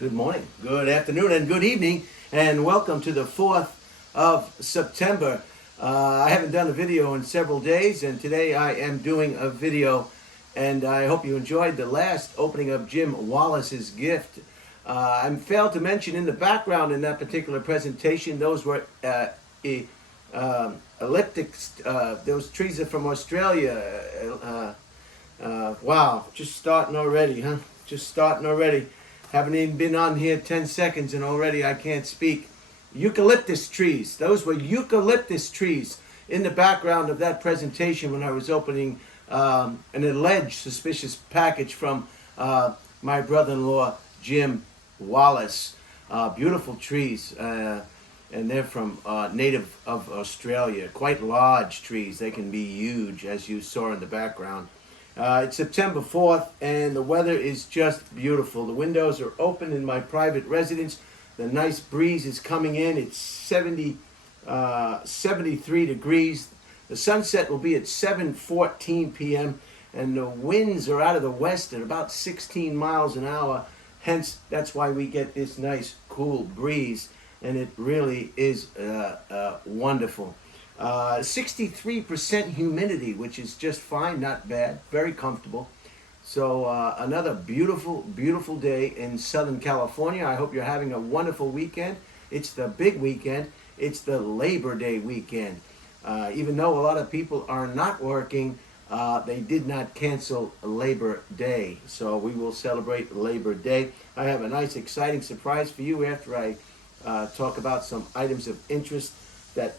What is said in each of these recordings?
Good morning, good afternoon, and good evening, and welcome to the 4th of September. I haven't done a video in several days, and today I am doing a video, and I hope you enjoyed the last opening of Jim Wallace's gift. I failed to mention in the background in that particular presentation, those were elliptics, those trees are from Australia. Wow, just starting already, huh? Just starting already. Haven't even been on here 10 seconds and already I can't speak. Eucalyptus trees. Those were eucalyptus trees in the background of that presentation when I was opening an alleged suspicious package from my brother-in-law, Jim Wallace. Beautiful trees. And they're from native of Australia. Quite large trees. They can be huge, as you saw in the background. It's September 4th, and the weather is just beautiful. The windows are open in my private residence. The nice breeze is coming in. It's 73 degrees. The sunset will be at 7:14 p.m., and the winds are out of the west at about 16 miles an hour. Hence, that's why we get this nice, cool breeze, and it really is wonderful. 63% humidity, which is just fine, not bad, very comfortable. So another beautiful, beautiful day in Southern California. I hope you're having a wonderful weekend. It's the big weekend. It's the Labor Day weekend. Even though a lot of people are not working, they did not cancel Labor Day. So we will celebrate Labor Day. I have a nice, exciting surprise for you after I talk about some items of interest that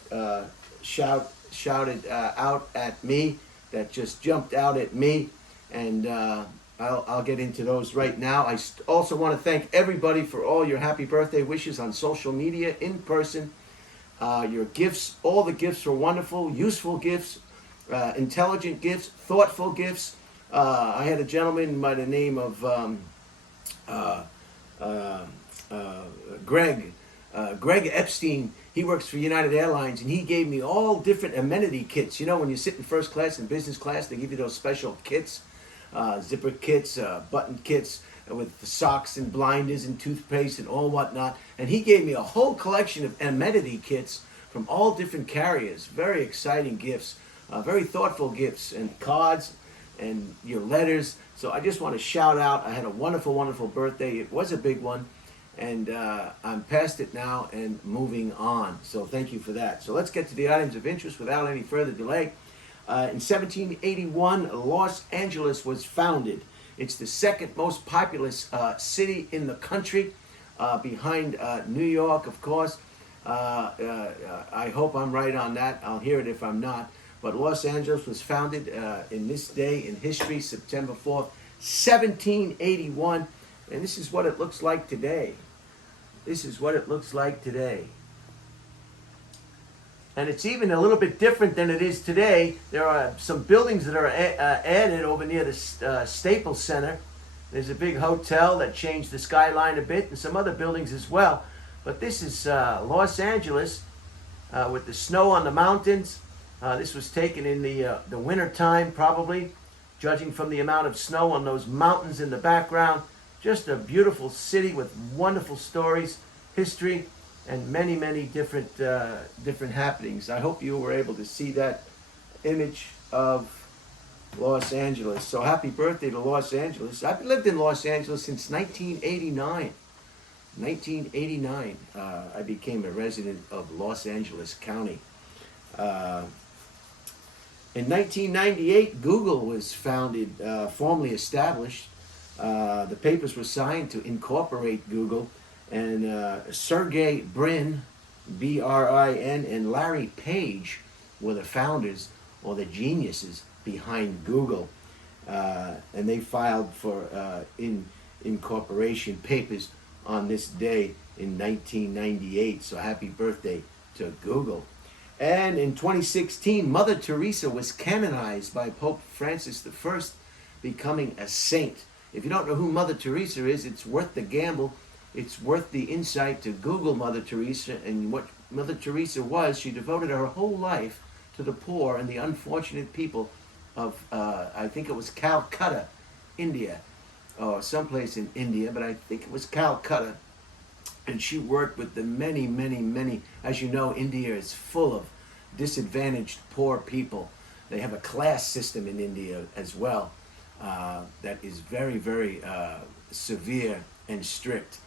shouted out at me, that just jumped out at me, and I'll get into those right now. I also want to thank everybody for all your happy birthday wishes on social media, in person. Your gifts, all the gifts were wonderful, useful gifts, intelligent gifts, thoughtful gifts. I had a gentleman by the name of Greg Epstein. He works for United Airlines, and he gave me all different amenity kits. You know, when you sit in first class and business class, they give you those special kits, zipper kits, button kits with socks and blinders and toothpaste and all whatnot. And he gave me a whole collection of amenity kits from all different carriers. Very exciting gifts, very thoughtful gifts, and cards and your letters. So I just want to shout out, I had a wonderful, wonderful birthday. It was a big one. And I'm past it now and moving on. So thank you for that. So let's get to the items of interest without any further delay. In 1781, Los Angeles was founded. It's the second most populous city in the country, behind New York, of course. I hope I'm right on that. I'll hear it if I'm not. But Los Angeles was founded in this day in history, September 4th, 1781. And this is what it looks like today. This is what it looks like today. And it's even a little bit different than it is today. There are some buildings that are added over near the Staples Center. There's a big hotel that changed the skyline a bit, and some other buildings as well. But this is Los Angeles with the snow on the mountains. This was taken in the winter time, probably, judging from the amount of snow on those mountains in the background. Just a beautiful city with wonderful stories, history, and many, many different happenings. I hope you were able to see that image of Los Angeles. So happy birthday to Los Angeles. I've lived in Los Angeles since 1989. 1989, I became a resident of Los Angeles County. In 1998, Google was founded, formally established. The papers were signed to incorporate Google, and Sergey Brin, B-R-I-N, and Larry Page were the founders, or the geniuses, behind Google. And they filed for incorporation papers on this day in 1998. So happy birthday to Google. And in 2016, Mother Teresa was canonized by Pope Francis I, becoming a saint. If you don't know who Mother Teresa is, it's worth the gamble. It's worth the insight to Google Mother Teresa. And what Mother Teresa was, she devoted her whole life to the poor and the unfortunate people of, I think it was Calcutta, India. or someplace in India, but I think it was Calcutta. And she worked with the many, many, many. As you know, India is full of disadvantaged, poor people. They have a class system in India as well that is very, very severe and strict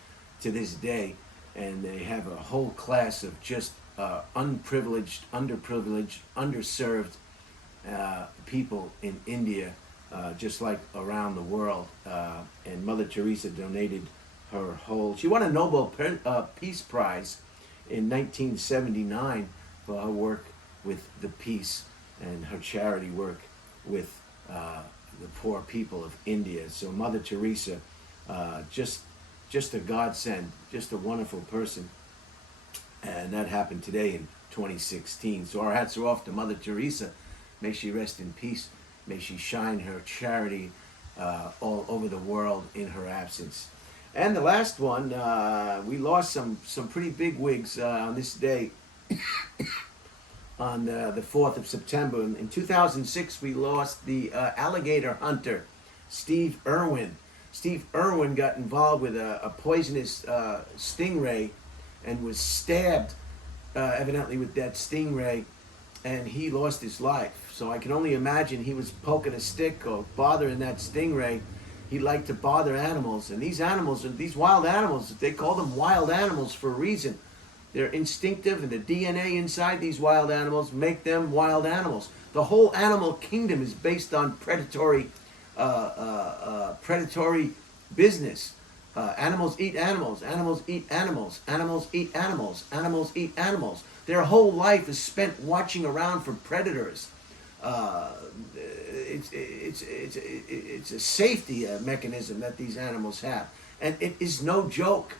to this day. And they have a whole class of just unprivileged, underprivileged, underserved people in India, just like around the world. And Mother Teresa donated her whole. She won a Nobel Peace Prize in 1979 for her work with the peace and her charity work with the poor people of India. So Mother Teresa, just a godsend, just a wonderful person. And that happened today in 2016. So our hats are off to Mother Teresa. May she rest in peace. May she shine her charity all over the world in her absence. And the last one, we lost some pretty big wigs on this day, on the 4th of September. In 2006, we lost the alligator hunter, Steve Irwin. Steve Irwin got involved with a poisonous stingray and was stabbed, evidently, with that stingray, and he lost his life. So I can only imagine he was poking a stick or bothering that stingray. He liked to bother animals, and these animals, these wild animals, they call them wild animals for a reason. They're instinctive, and the DNA inside these wild animals make them wild animals. The whole animal kingdom is based on predatory business. Animals eat animals, animals eat animals, animals eat animals, animals eat animals. Their whole life is spent watching around for predators. It's a safety mechanism that these animals have, and it is no joke.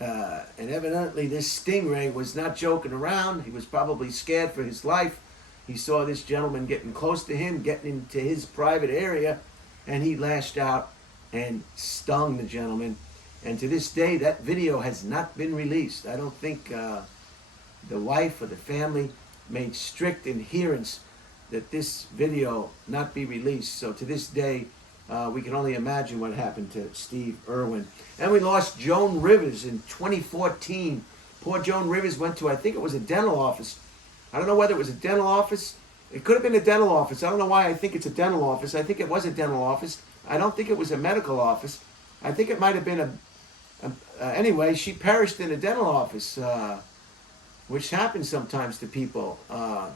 And evidently this stingray was not joking around. He was probably scared for his life. He saw this gentleman getting close to him, getting into his private area, and he lashed out and stung the gentleman. And to this day, that video has not been released. I don't think the wife or the family made strict adherence that this video not be released. So to this day, we can only imagine what happened to Steve Irwin. And we lost Joan Rivers in 2014. Poor Joan Rivers went to, I think it was a dental office. I don't know whether it was a dental office. It could have been a dental office. I don't know why I think it's a dental office. I think it was a dental office. I don't think it was a medical office. I think it might have been anyway, she perished in a dental office, which happens sometimes to people. I'm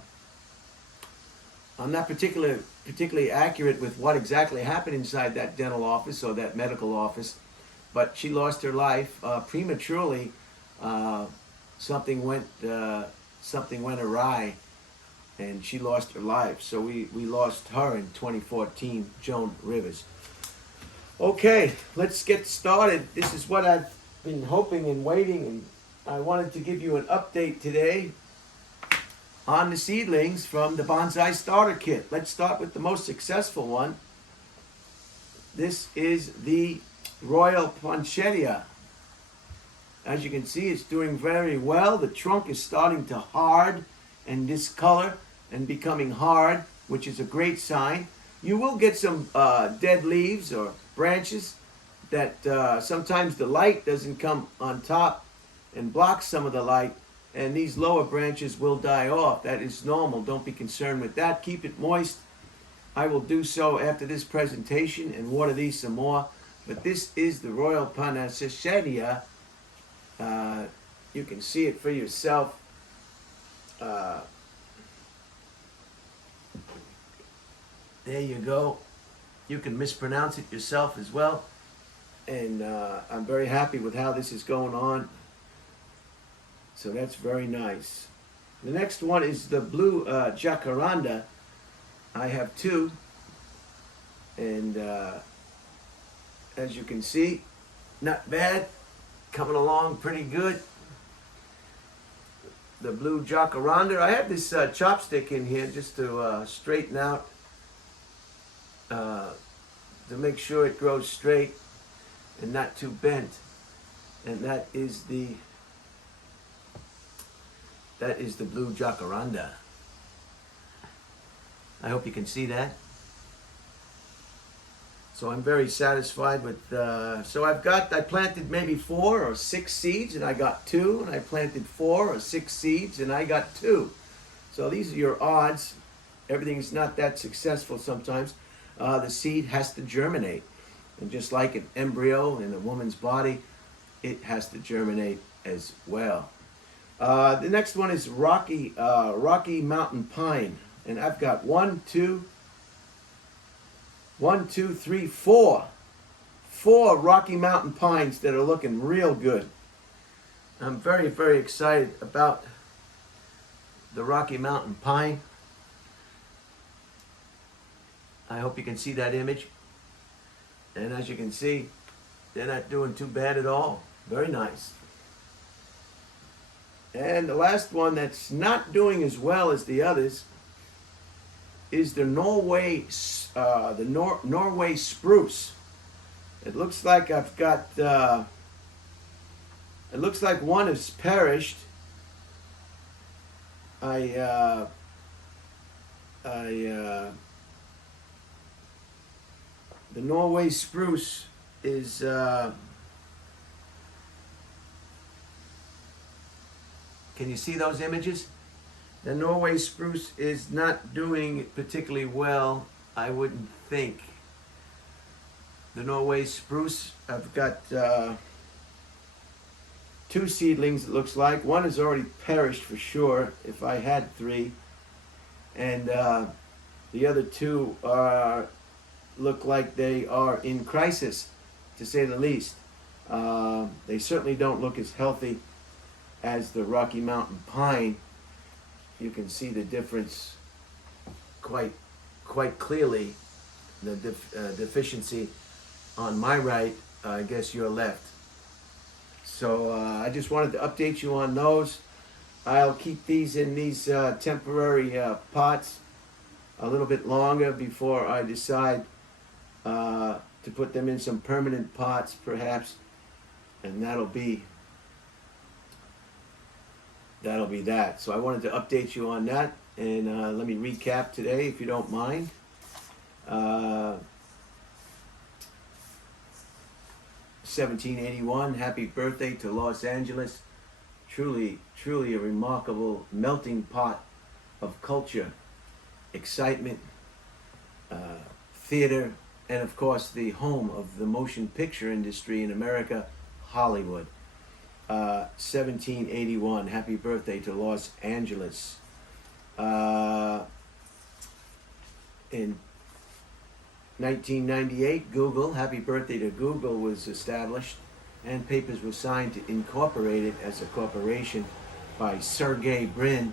not particularly accurate with what exactly happened inside that dental office or that medical office, but she lost her life prematurely. Something went awry, and she lost her life. So we lost her in 2014, Joan Rivers. Okay, let's get started. This is what I've been hoping and waiting, and I wanted to give you an update today on the seedlings from the Bonsai Starter Kit. Let's start with the most successful one. This is the Royal Pancettia. As you can see, it's doing very well. The trunk is starting to hard and discolor and becoming hard, which is a great sign. You will get some dead leaves or branches that sometimes the light doesn't come on top and blocks some of the light, and these lower branches will die off. That is normal. Don't be concerned with that. Keep it moist. I will do so after this presentation and water these some more. But this is the Royal Pancettia. You can see it for yourself. There you go. You can mispronounce it yourself as well. And I'm very happy with how this is going on. So that's very nice. The next one is the blue jacaranda. I have two. And as you can see, not bad. Coming along pretty good. The blue jacaranda. I have this chopstick in here just to straighten out, to make sure it grows straight and not too bent. And that is the blue jacaranda. I hope you can see that. So I'm very satisfied with, so I planted maybe 4 or 6 seeds and I got 2, and I planted 4 or 6 seeds and I got 2. So these are your odds. Everything's not that successful sometimes. The seed has to germinate. And just like an embryo in a woman's body, it has to germinate as well. The next one is Rocky Mountain Pine. And I've got 4 Rocky Mountain Pines that are looking real good. I'm very, very excited about the Rocky Mountain Pine. I hope you can see that image. And as you can see, they're not doing too bad at all. Very nice. And the last one that's not doing as well as the others is the Norway Spruce. It looks like I've got, it looks like one has perished. The Norway Spruce is, can you see those images? The Norway Spruce is not doing particularly well, I wouldn't think. The Norway Spruce, I've got 2 seedlings, it looks like. One has already perished for sure, if I had 3. And the other 2 look like they are in crisis, to say the least. They certainly don't look as healthy as the Rocky Mountain Pine. You can see the difference quite clearly, the deficiency on my right, I guess your left. So I just wanted to update you on those. I'll keep these in these temporary pots a little bit longer before I decide to put them in some permanent pots perhaps, and that'll be that. So I wanted to update you on that, and let me recap today if you don't mind. 1781, happy birthday to Los Angeles. Truly a remarkable melting pot of culture, excitement, theater, and of course the home of the motion picture industry in America, Hollywood. 1781, happy birthday to Los Angeles. In 1998, Google, happy birthday to Google, was established, and papers were signed to incorporate it as a corporation by Sergey Brin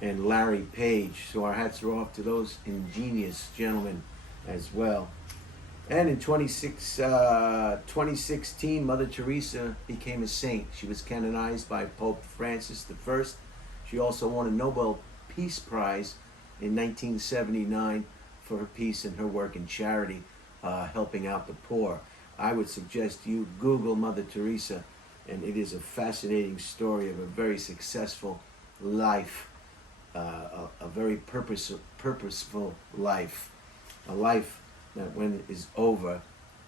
and Larry Page. So our hats are off to those ingenious gentlemen as well. And in 2016, Mother Teresa became a saint. She was canonized by Pope Francis I. She also won a Nobel Peace Prize in 1979 for her peace and her work in charity, helping out the poor. I would suggest you Google Mother Teresa, and it is a fascinating story of a very successful life, a very purposeful life, a life that when it is over,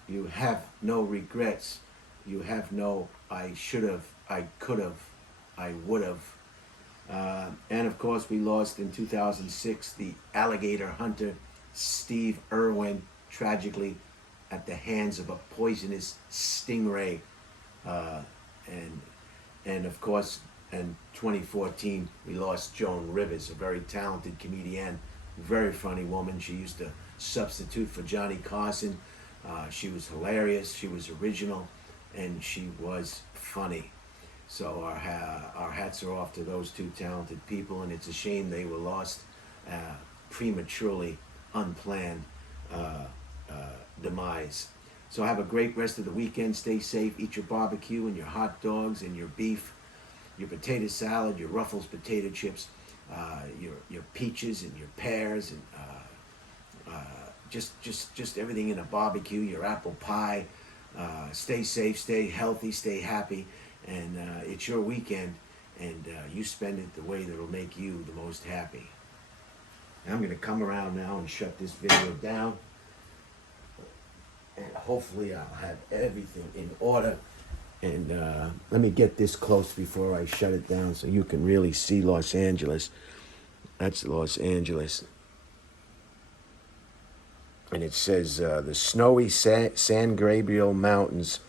you have no regrets. You have no, I should have, I could have, I would have. And of course, we lost in 2006 the alligator hunter, Steve Irwin, tragically at the hands of a poisonous stingray. And of course, in 2014, we lost Joan Rivers, a very talented comedian, very funny woman. She used to substitute for Johnny Carson. She was hilarious, she was original, and she was funny. So our hats are off to those 2 talented people, and it's a shame they were lost prematurely, unplanned demise. So have a great rest of the weekend. Stay safe. Eat your barbecue and your hot dogs and your beef, your potato salad, your Ruffles potato chips, your peaches and your pears, and just everything in a barbecue, your apple pie. Stay safe, stay healthy, stay happy, and it's your weekend, and you spend it the way that will make you the most happy. I'm going to come around now and shut this video down. and hopefully I'll have everything in order. And let me get this close before I shut it down so you can really see Los Angeles. That's Los Angeles. And it says, the snowy San Gabriel Mountains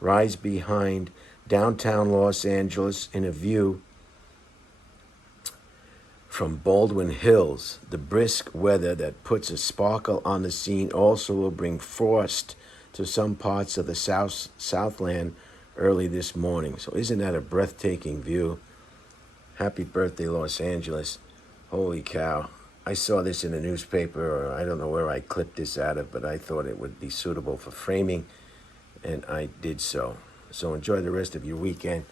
rise behind downtown Los Angeles in a view from Baldwin Hills. The brisk weather that puts a sparkle on the scene also will bring frost to some parts of the Southland early this morning. So isn't that a breathtaking view? Happy birthday, Los Angeles. Holy cow. I saw this in a newspaper, or I don't know where I clipped this out of, but I thought it would be suitable for framing, and I did so. So enjoy the rest of your weekend.